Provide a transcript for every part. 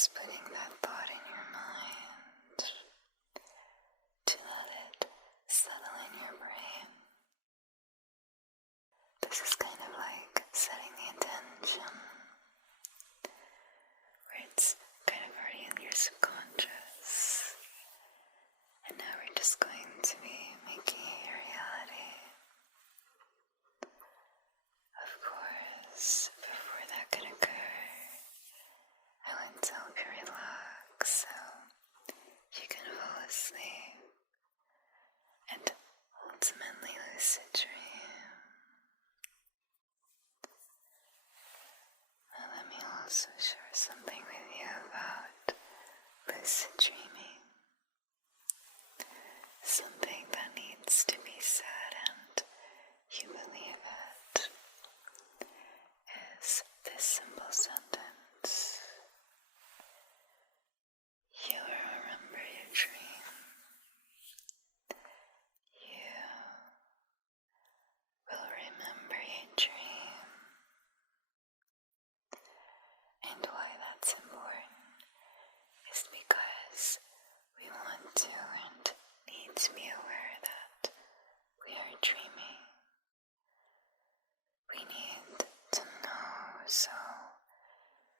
just putting that thought in your mind to let it settle in your brain. This is kind of like setting the intention, where it's kind of already in your subconscious, and now we're just going to be making it a reality. Of course, before that could occur, I want to help you relax so you can fall asleep and ultimately lucid dream. Now let me also share something with you about lucid dreaming. Something that needs to be said, and you believe it, is this simple sentence: you will remember your dream. You will remember your dream. And why that's important is because we want to and need to be aware that we are dreaming. We need to know so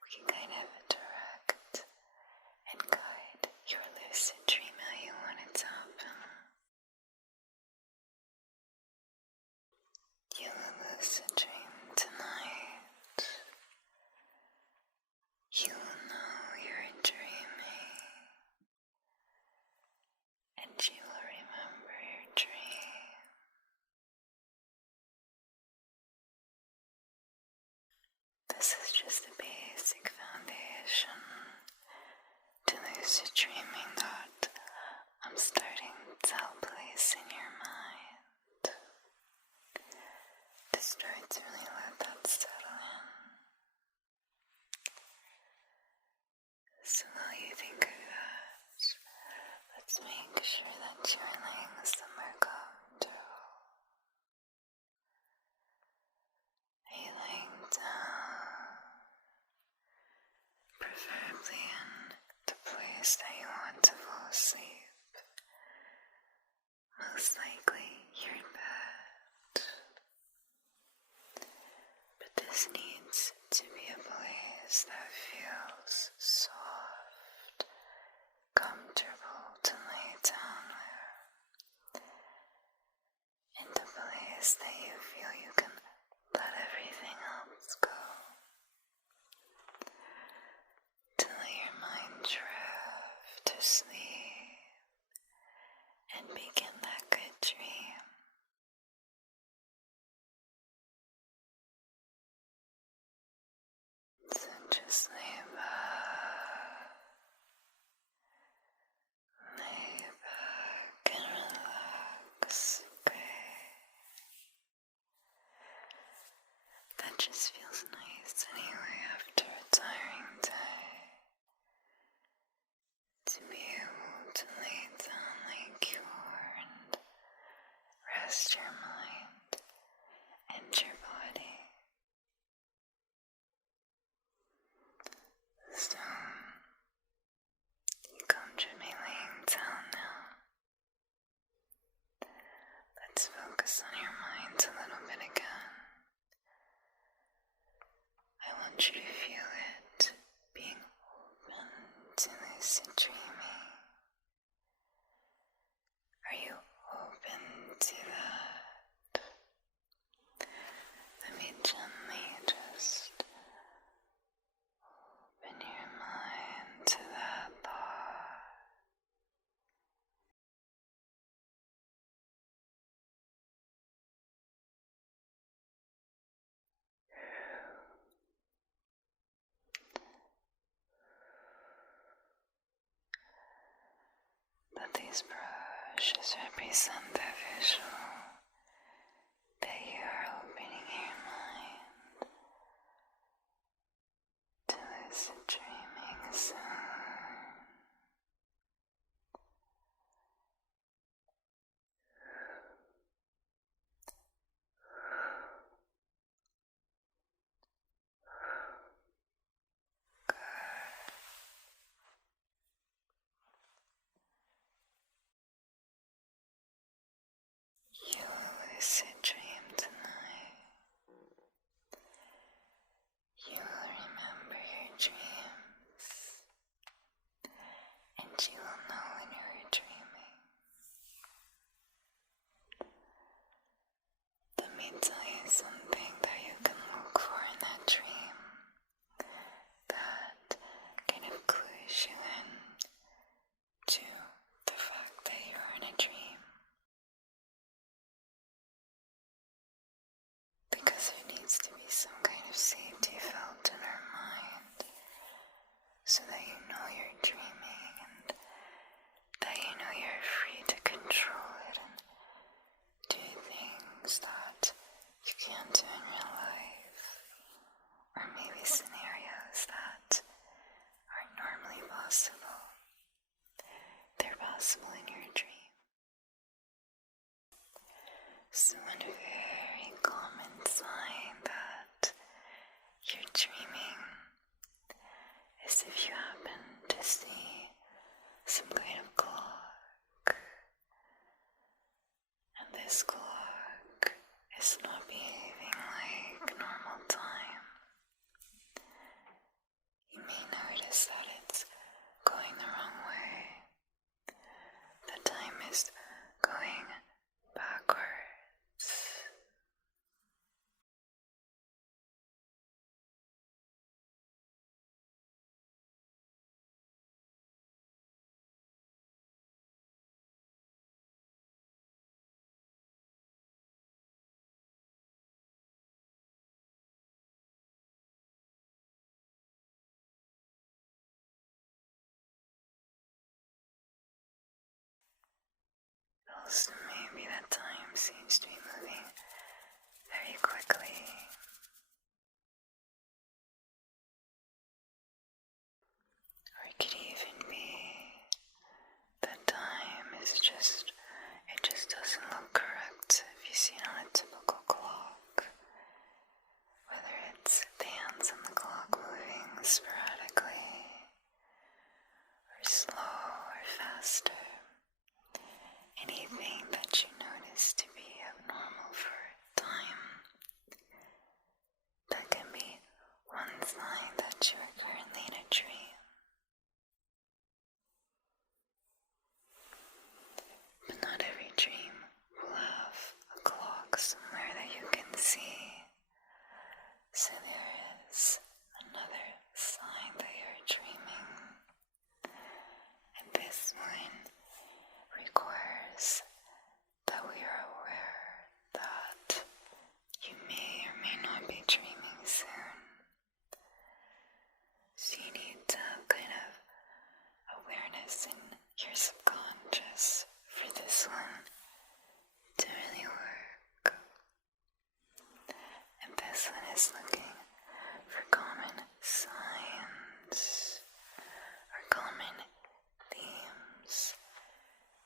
we can kind of direct and guide your lucid dream how you want it to happen. You will lucid dream tonight. You will know you're dreaming, and you will remember your dream. This is just a basic foundation to lucid dreaming that I'm starting to help place in your mind to start to really let that settle in. So while you think of that, let's make sure that you're laying somewhere comfortable. Are you laying down, preferably in the place that you want to fall asleep? Most likely your bed. But this needs to be a place that feels soft, comfortable to lay down there, and a place that you feel you can let everything else go, to let your mind drift to sleep and begin that good dream. So just lay back and relax, okay? That just feels nice anyway after a tiring day, to be able to lay down like you are and rest your mind and your body. So, you comfortably laying down now. Let's focus on your mind a little bit again. I want you to feel it being open to lucid dreaming. Are you open to that? Let me gently just open your mind to that thought. Let these brushes represent the visual that you are opening your mind to lucid dreaming soon. Good. lucid dream tonight. You will remember your dreams, and you will know when you were dreaming. Let me tell you something that you can look for in that dream that kind of clues you in to the fact that you're in a dream. Because there needs to be some kind of safety felt in our mind so that you know you're dreaming and that you know you're free to control it and do things that you can't do in real life, or maybe scenarios that aren't normally possible. They're possible in your dream. So one very common sign that you're dreaming is if you happen to see some kind of clock, and this clock is not behaving like normal time. You may notice that it's going the wrong way. The time is going backwards. Also, maybe that time seems to be moving very quickly. Or it could even be that time is it just doesn't look correct if you see it on a typical clock. Whether it's the hands on the clock moving sporadically, or slow or faster. Anything that you notice to be abnormal for time, that can be one sign that you are currently in a dream. But not every dream will have a clock somewhere that you can see. So there is another sign that you're dreaming. And this one requires that we are aware that you may or may not be dreaming soon. So you need to have kind of awareness in your subconscious for this one to really work. And this one is looking for common signs or common themes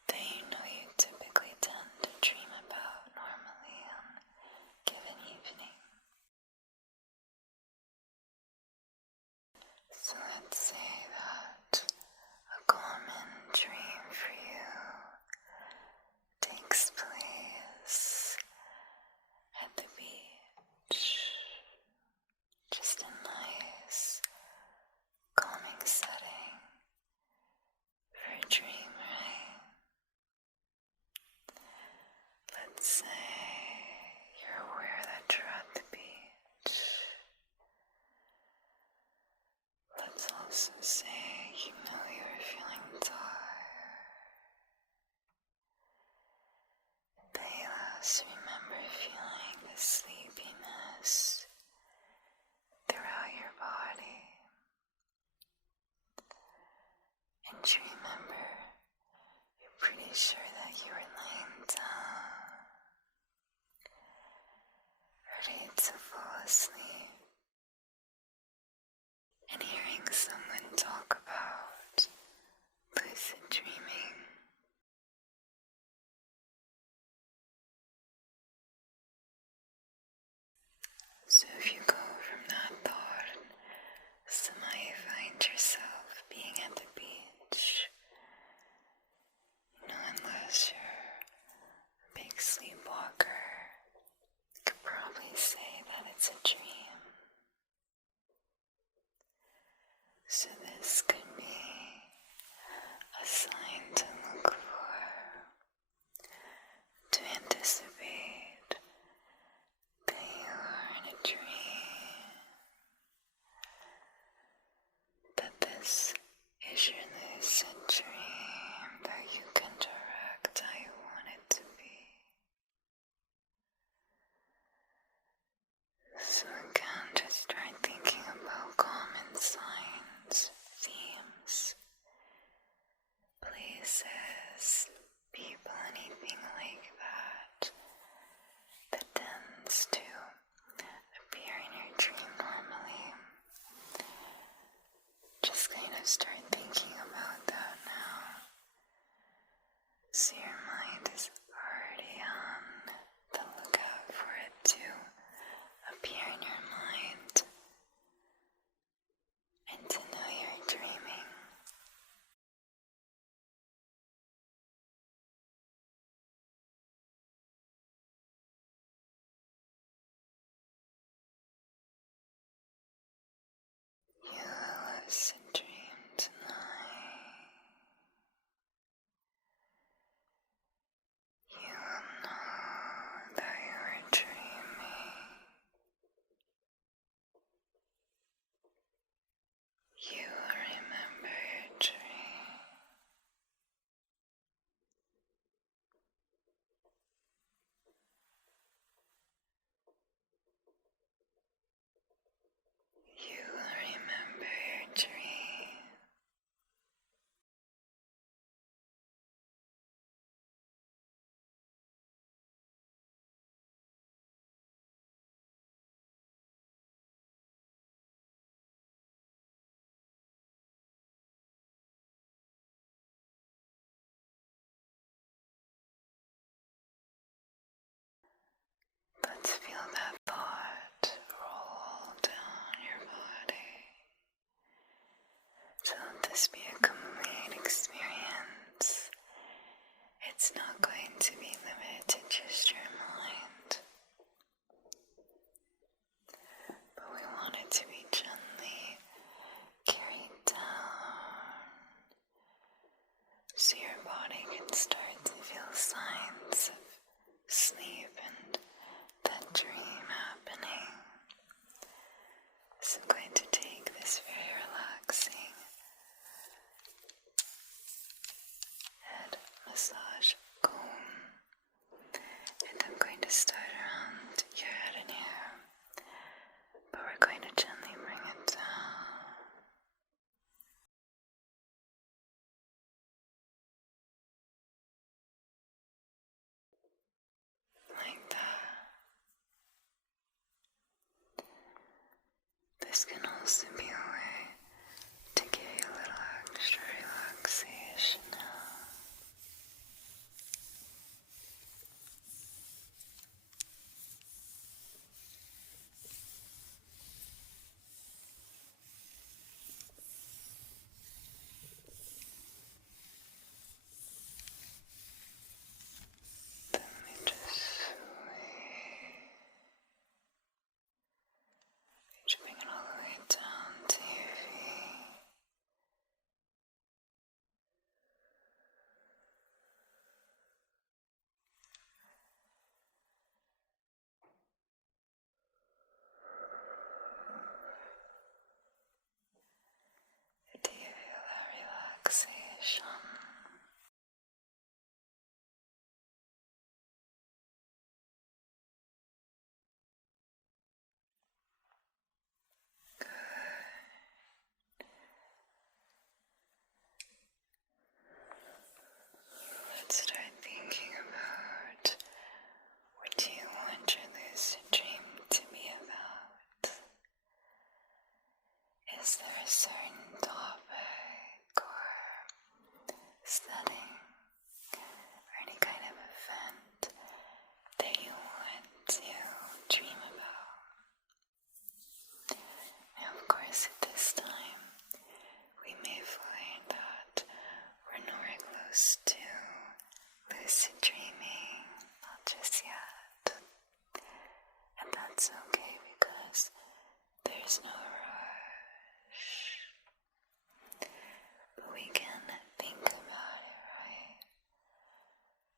that you know you typically tend to dream about normally on a given evening. So let's say that a common dream for you takes place at the beach. Just a nice, calming setting for a dream, right? Let's say you're aware that you're at the beach. Let's also say you know you're feeling tired. But you last remember feeling the sleepiness throughout your body. And you remember, you're pretty sure that you were laying down, ready to fall asleep. And hearing someone talk about lucid dreaming. So if you go from that thought and somehow you find yourself being at the beach, unless you're a big sleepwalker, dream that this is your lucid dream, that you can direct how you want it to be. So again, just try thinking about common signs, themes, places, people, anything like that tends to appear in your dream normally. Just kind of start thinking about that now. So your mind is already on the lookout for it to appear in your mind and to know you're dreaming. You will lucid dream tonight. You will know that you are dreaming. You will remember your dream. You will remember your dream. Let's feel that thought roll down your body. So let this be a complete experience. It's not going to be limited to just your mind, but we want it to be gently carried down so your body can start to feel signs of sleep and that dream happening. So I'm going to take this very relaxing head massage comb, and I'm going to start around your head and hair, but we're going to gently bring it down. Like that. This can also be a way to give you a little extra relaxation now. Let me just bring it all the way down to your feet. Do you feel that relaxation? Let's start thinking about what you want your lucid dream to be about. Is there a certain topic or setting or any kind of event that you want to dream about? Now, of course, at this time, we may find that we're nowhere close to lucid dreaming, not just yet. And that's okay because there's no rush. But we can think about it, right?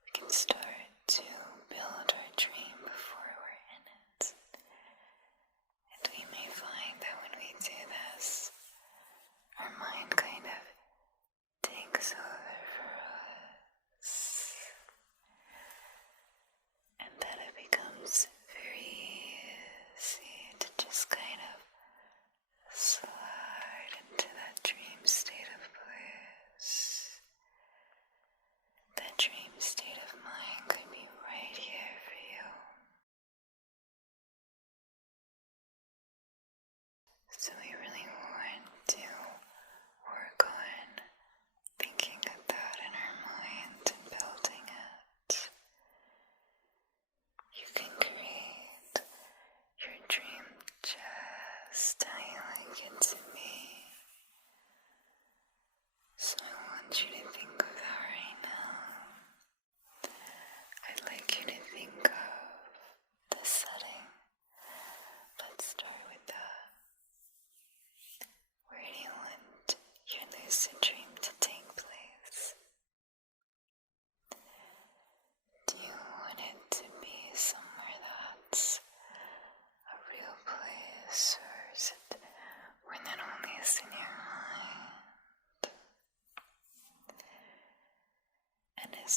We can start to build our dream before we're in it.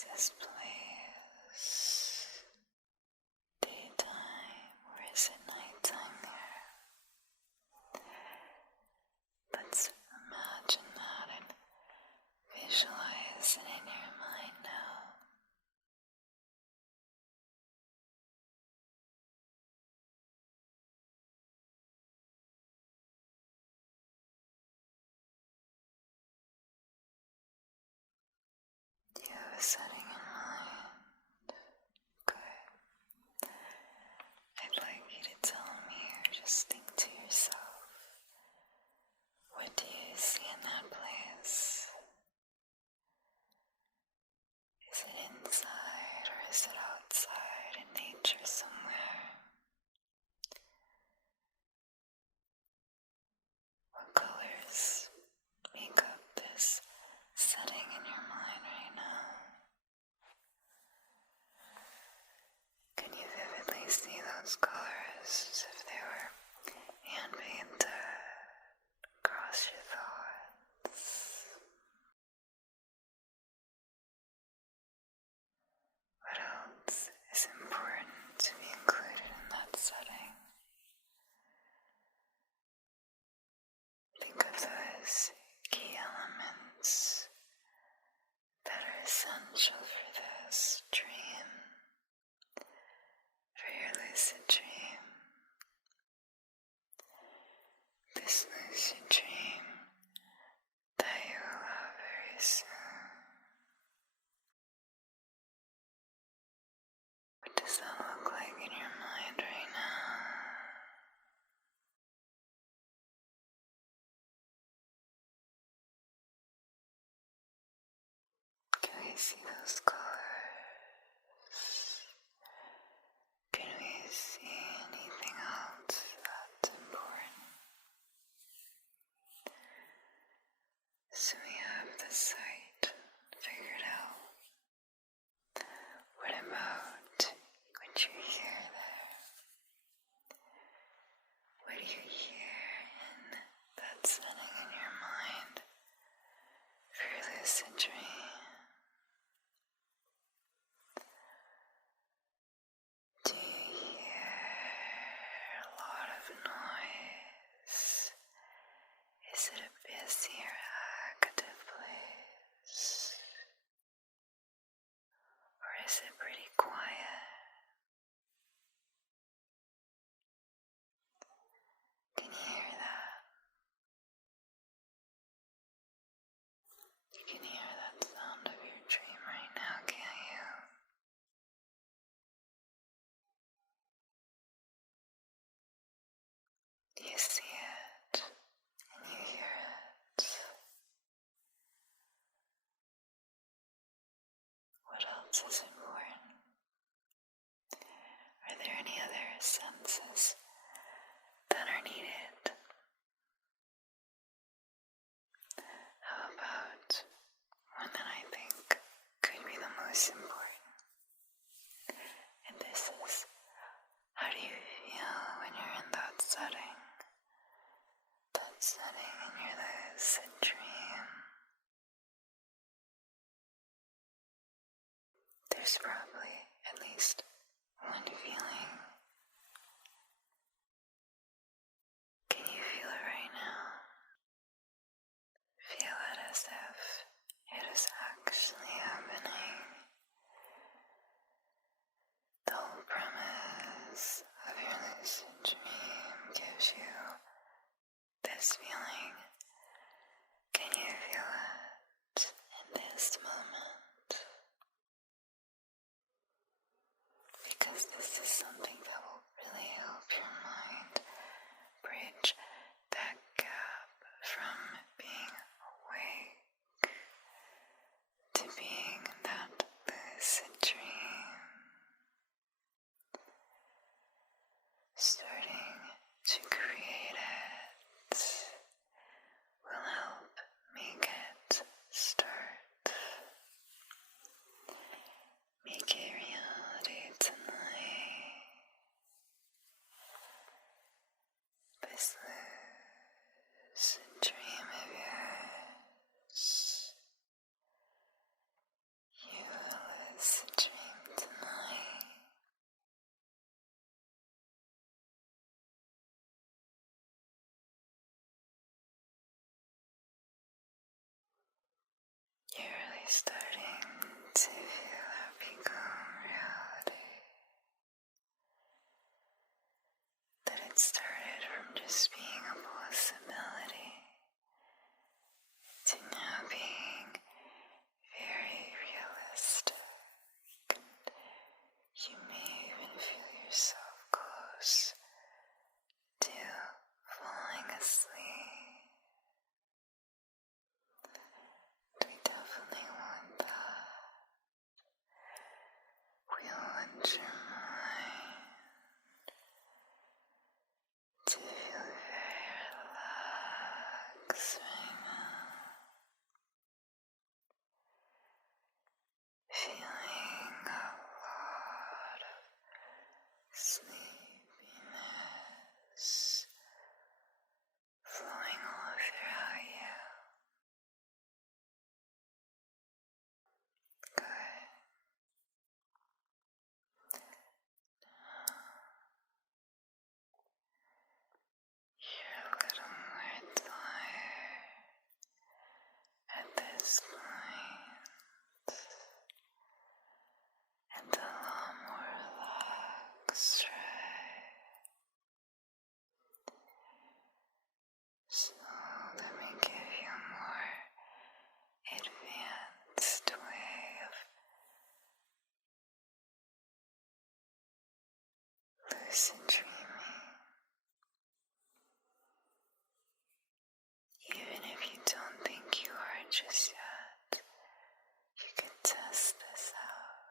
Is this place daytime or is it nighttime there? Let's imagine that and visualize it in your mind now. Do you have a setting in mind? Good. I'd like you to tell me or just think to yourself, what do you see in that place? Is it inside or is it outside in nature somewhere? What colors make up this setting in your mind right now? Can you vividly see those colors as if they were hand painted across your thoughts? What else is important to be included in that setting? Think of those key elements that are essential for this dream, for your lucid dream. This lucid dream that you will have very soon. What does that look like in your mind right now? Can we see those colors? Can we see anything else that's important? So we have the sight figured out. What about what you hear there? What do you hear in that setting in your mind for your lucid dream? Do you hear a lot of noise? Is it a busy or active place? Or is it pretty quiet? Can you hear that? You can hear that sound of your dream right now, can't you? You see it, and you hear it. What else is important? Are there any other senses that are needed? How about one that I think could be the most important? And this is, how do you feel when you're in that setting? That setting in your lucid dream. There's probably at least one feeling. Can you feel it right now? Feel it as if it is actually happening. The whole premise of your lucid dream gives you this feeling. Can you feel it in this moment? starting to feel it become reality. That it started from just being a possibility to now being very realistic. You may even feel yourself close to falling asleep. We definitely want that. We want your mind to feel very relaxed right now. Feeling a lot of sleepiness flowing all throughout you. Good. You're a little more tired at this point, and a lot more relaxed, right? So let me give you a more advanced way of lucid dreaming. Even if you don't think you are just yet, you can test this out.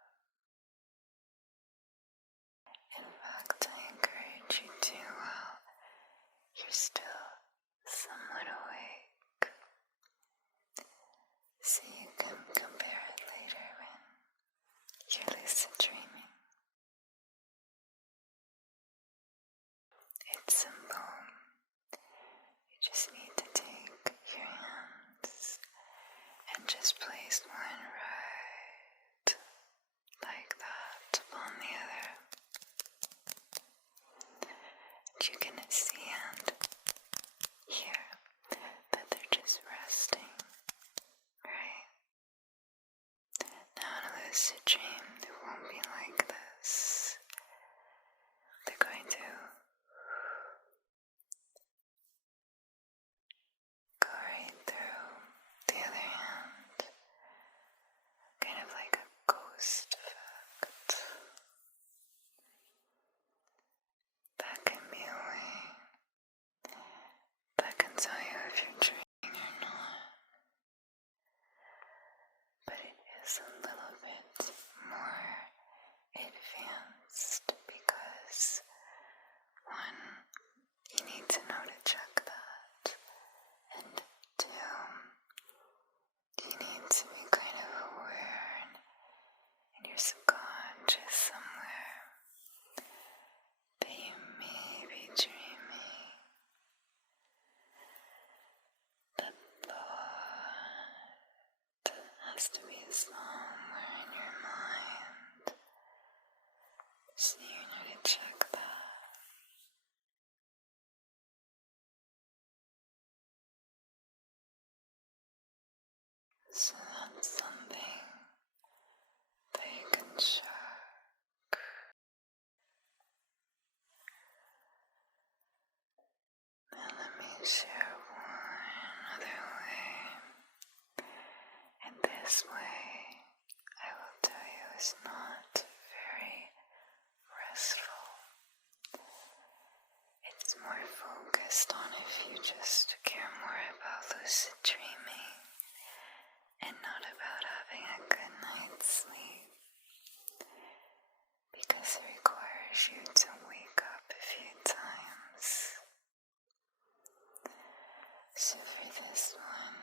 In fact, I encourage you to while you're still somewhat awake, so you can compare it later when you're lucid dreaming. It's simple. You just need to take your hands and just place one right like that upon the other. And you can see and hear that they're just resting, right? Now in a lucid dream, it won't be like this. They're going to go right through the other hand, kind of like a ghost effect. That can be a way that can tell you if you're dreaming or not, but it is a little bit more advanced because, one, you need to know to check that, and two, you need to be kind of aware in your subconscious somewhere that you may be dreaming. The thought has to be somewhere in your mind, so you need to check that. So that's something that you can check. And let me share one other way. And this way, I will tell you, is not very restful. It's more focused on if you just care more about lucid dreaming and not about having a good night's sleep, because it requires you to wake up a few times. So for this one,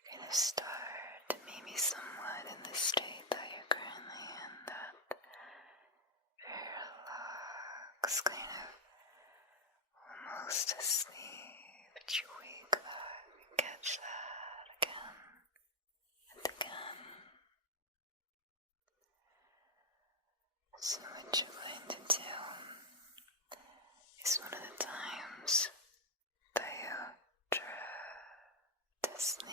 you're going to start maybe somewhat in the state that you're currently in, that very relaxed, kind of almost asleep, but you wake up, you catch that again and again. So what you're going to do is one of the times that you drift to sleep,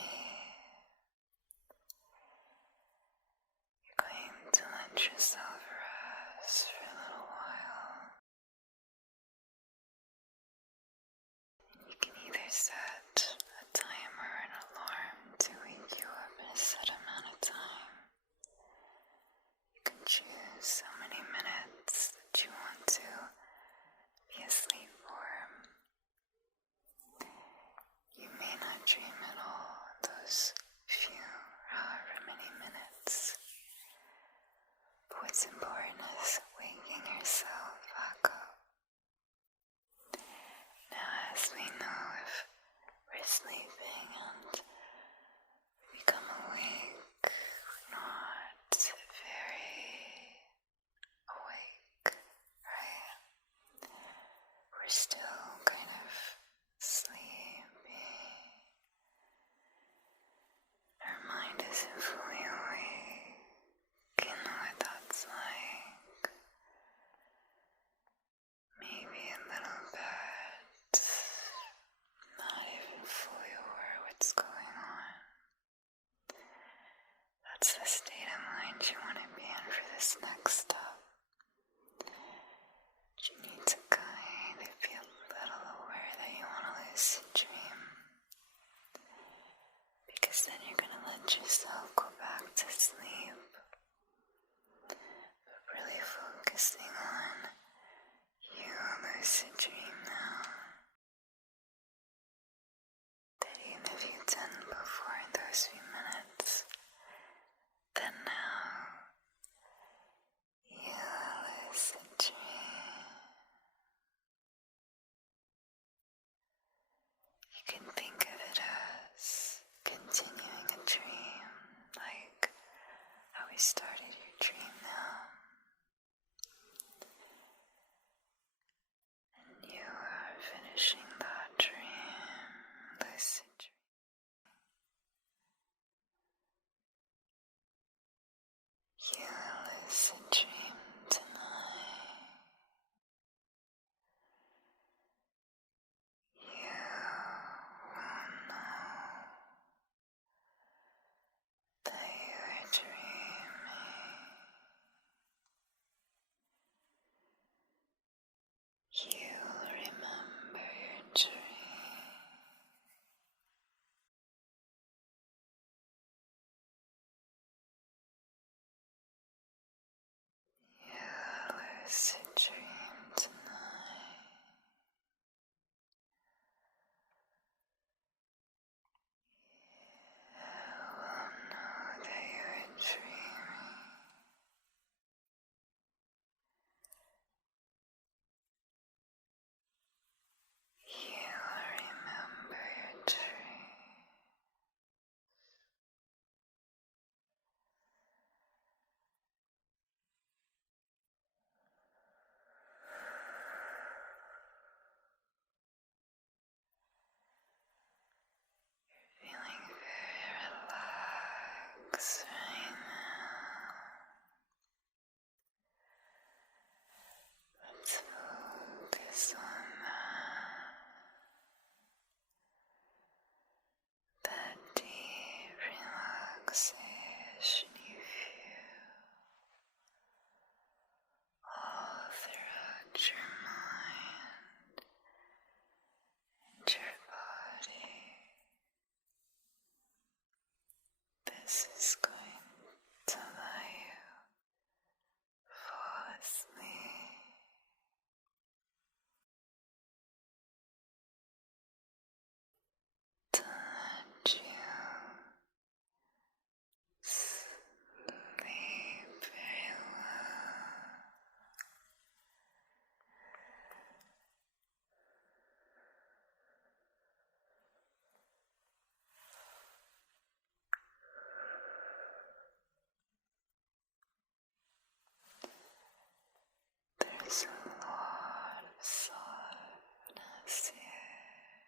lucid dream now that even if you've done before in those few minutes, then now you lucid dream. You can think of it as continuing a dream, like how we started your dream now. And you are finishing that dream, lucid dream. You lucid dream tonight. You will know that you are dreaming. You will remember your dream. You lucid dream tonight. You will know that you are dreaming. You will remember your dream. Feeling very relaxed right now. Let's focus on that deep relaxation you feel all throughout your mind and your body. This is going to let you fall asleep. To let you sleep very well. There's a lot of softness here,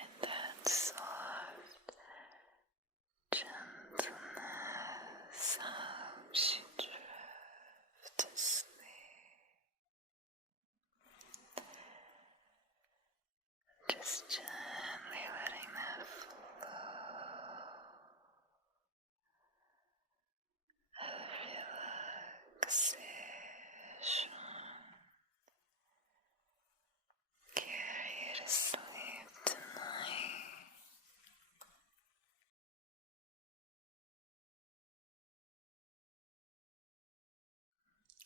and that soft gentleness helps you drift to sleep. Just gently letting that flow of relaxation carry you to sleep tonight.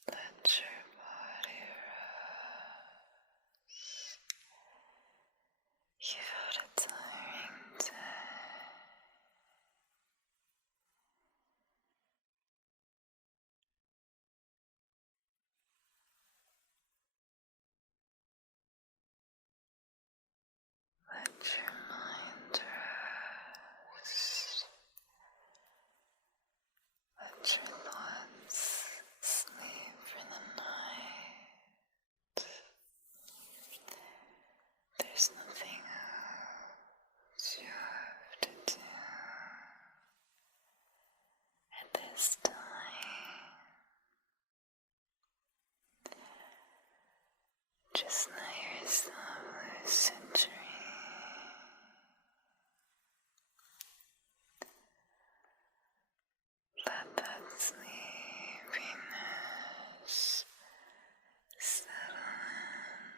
Let your body rest. You've had a tiring day. Let your mind rest. Let your thoughts sleep for the night. There's nothing else you have to do at this time. Just let yourself lucid dream. Let that sleepiness settle in.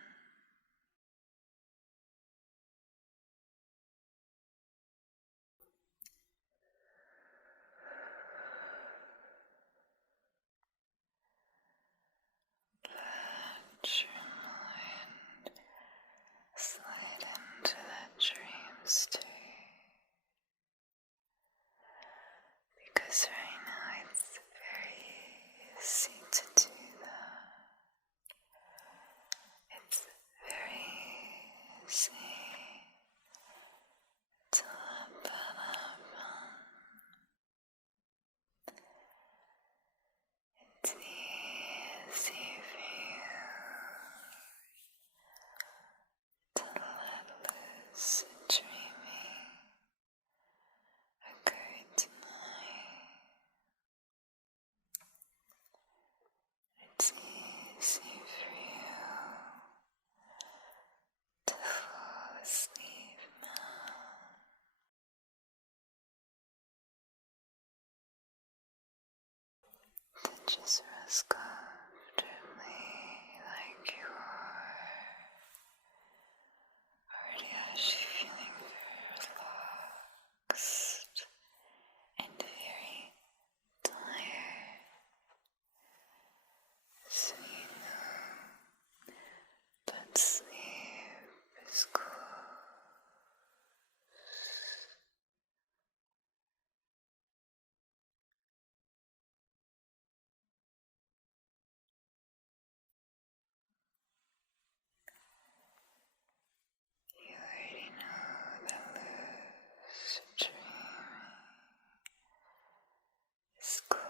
Just rest comfortably like you are. Already has you feeling very relaxed and very tired. So you know that sleep is close. You already know that lucid dreaming is close.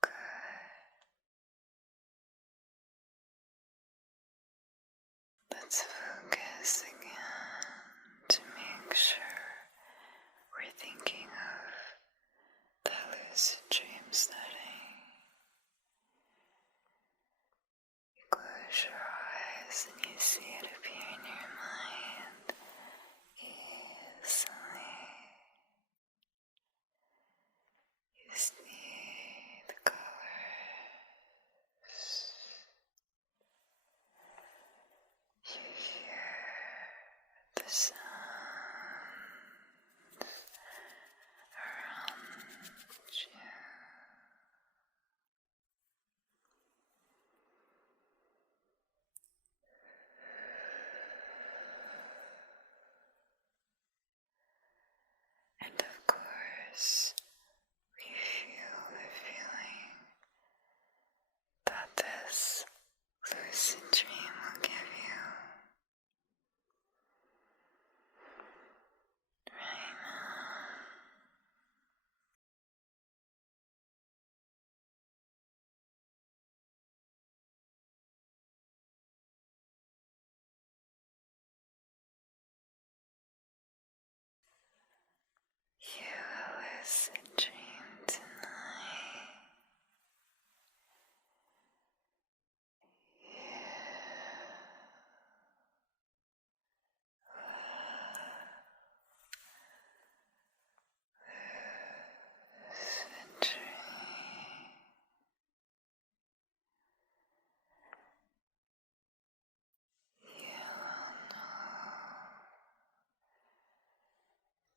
Good. Let's focus again to make sure we're thinking of the lucid dream setting. You close your eyes and you see it appear in your mind easily. You see the colors. You hear the sounds around you. And of course, we feel the feeling that this lucid dream will give you right now. You will lucid dream tonight. You lucid dream. You will know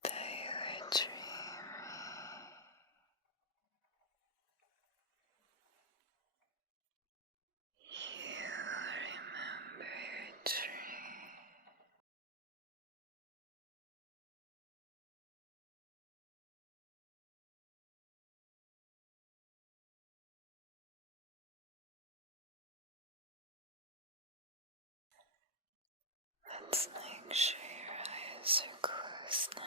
that you are dreaming. You remember your dream. Let's make sure your eyes are closed now.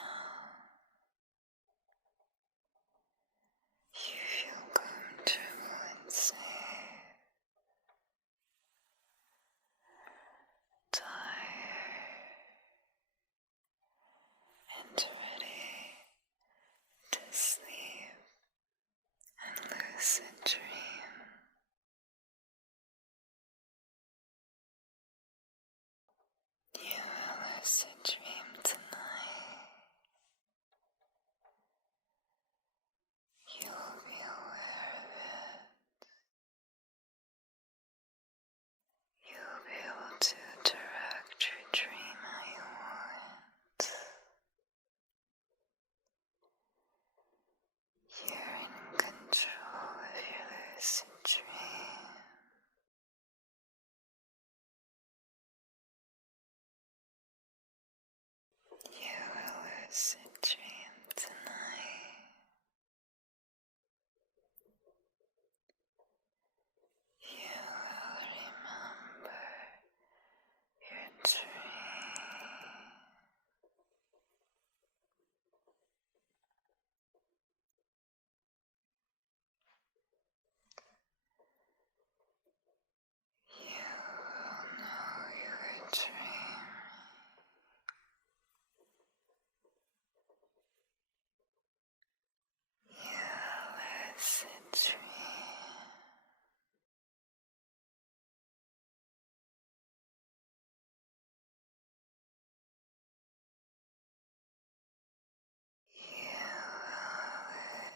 You feel comfortable and safe, tired, and ready to sleep and lucid dream. You will lucid dream tonight. You will be aware of it. You will be able to direct your dream how you want. You're in control of your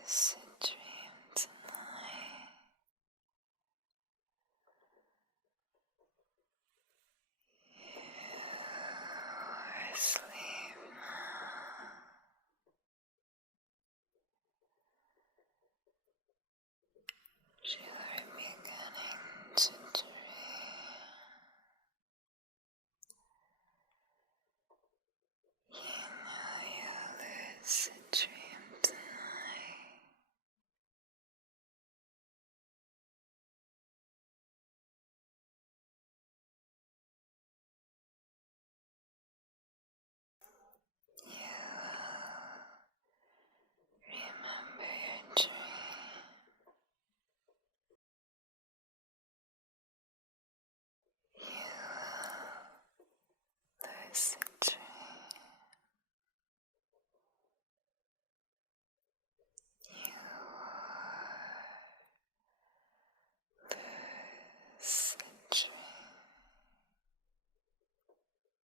This